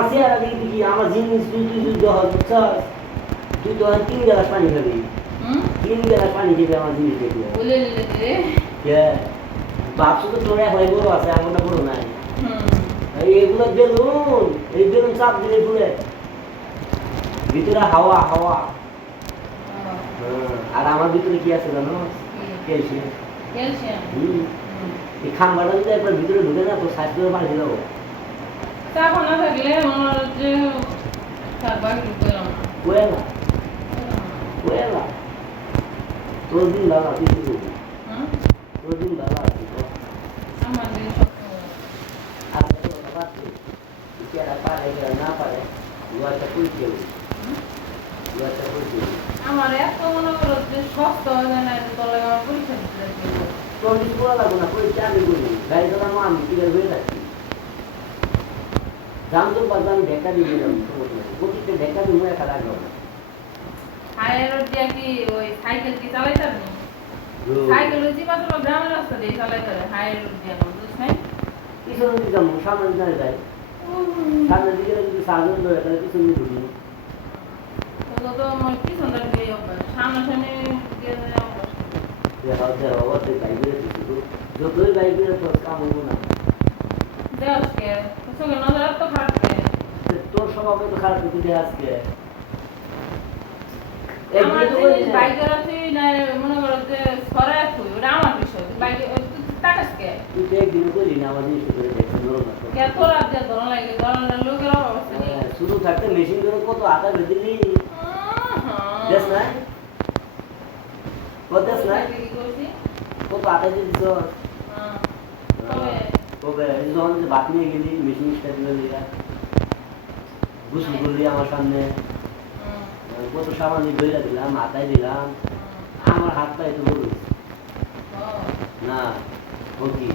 আমার চেহারা দেখি দেখি আমার জিনিস তুই বুঝছস তুই তো 3 গ্লাস পানি খাবি 3 গ্লাস পানি খেবি আমার জিনিস দেখবি বলে নিলে রে কে বাপসু তো তোর এক বড় আছে আমার না বড় নাই এইগুলো বেলুন এই বেলুন চাপ দিলে ঘুরে ভিতরে হাওয়া হাওয়া আর আমার ভিতরে কি আছে জানো ক্যালসিয়াম ক্যালসিয়াম এই খাম্বাটা যদি একবার ভিতরে ঢুকে না তো স্বাস্থ্য পানি দেবো চাপ না থাকলে মনে হচ্ছে থাকবা পেলাম না কোয়েলা কোয়েলা তোর দিন দাদা তুই কি করবি তোর দিন দাদা আমার দিন সব আজকে তো পাচ্ছি যারা পারে যারা না পারে দুয়ারটা করতে হবে দুয়ারটা করতে হবে আমার এত মনে করো যে শক্ত হয়ে যায় না একটু তলে আমার পরীক্ষা দিতে লাগবে তোর কিছু বলা লাগবে না পরীক্ষা আমি করি গাড়ি চালানো আমি কিভাবে হয়ে যাচ্ছি জানতো পারবো আমি ঢেকা দিয়ে দিলাম প্রতিটা ঢেকা দিয়ে একা লাগলো না হায়ার রোড দিয়া কি ওই সাইকেল কি চালাইতে আপনি সাইকেল ওই চিপা চলো গ্রামের রাস্তা দিয়ে চালাইতে হবে হায়ার রোড দিয়া না বুঝছ নাই পিছনের দিকে যাবো সামনের দিকে যাই সামনের দিকে যদি সামনে ধরে তাহলে পিছন দিকে ঢুকি তো তো আমার পিছনটা দিয়ে অভ্যাস সামনাসামনি দিয়ে অভ্যাস অবশ্যই বাইকের যতই বাইকের কাম হবো না দেওয়াজকে সঙ্গে নজর তো খারাপ তোর স্বভাবে তো খারাপ হতে আজকে আমার জিনিস বাইকের আছে না মনে করো যে সরাই থুই ওটা আমার বিষয় বাইকে টাকাসকে তুই তো একদিন করি না আমার জিনিস করে দেখছি ধরো না কে তো রাত দিয়ে ধরন লাগে ধরন লোকের অবস্থা নেই শুরু থাকতে মেশিন ধরে কত আটা বেঁধেলি দেশ নাই কত দেশ নাই কি করছি কত আটা দিয়ে দিছ তবে তবে যখন যে ভাত নিয়ে গেলি মেশিন স্টার্ট করে দিলা গুছল করলি আমার সামনে কত সামান বইরা দিলাম মাথায় দিলাম আমার হাত পায়ে তো বলুন না ও কি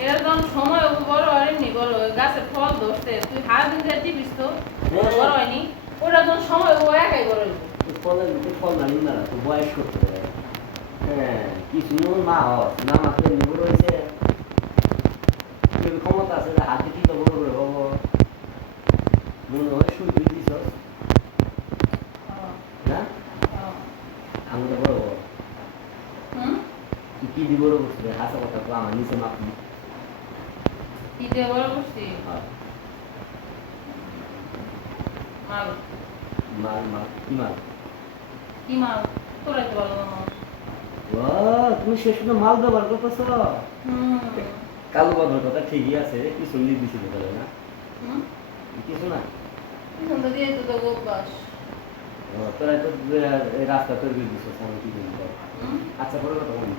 এরা যখন সময় বড় হয়নি বড় গাছের ফল ধরতে তুই হাত দিন দিয়ে টিপিস তো বড় হয়নি ওটা যখন সময় ও একাই বড় হইব ফলের ভিতরে ফল নাড়ি না তো বয়স করতে হবে হ্যাঁ কিছু মা হস না মাত্র নিবড় হয়েছে ক্ষমতা আছে হাতে কি তো বড় করে হবো মনে হয় শুই তুই দিস না আমি তো বড় বড় তুই কি দি বড় করছিস হাসা কথা তো আমার নিচে মাপনি কি দিয়ে বড় করছি মাল মাল মাল কি মাল কি মাল তোরাই তো ভালো মাল তুমি শেষ পর্যন্ত মাল ব্যবহার করতেছ কালো বাঁধার কথা ঠিকই আছে কিছু নিয়ে দিছিল তাহলে না কিছু না পিছন তো দিয়ে তো অভ্যাস তোরা তো রাস্তা তৈরি করে দিচ্ছ আমি কি করবো আচ্ছা পরে কথা বলবি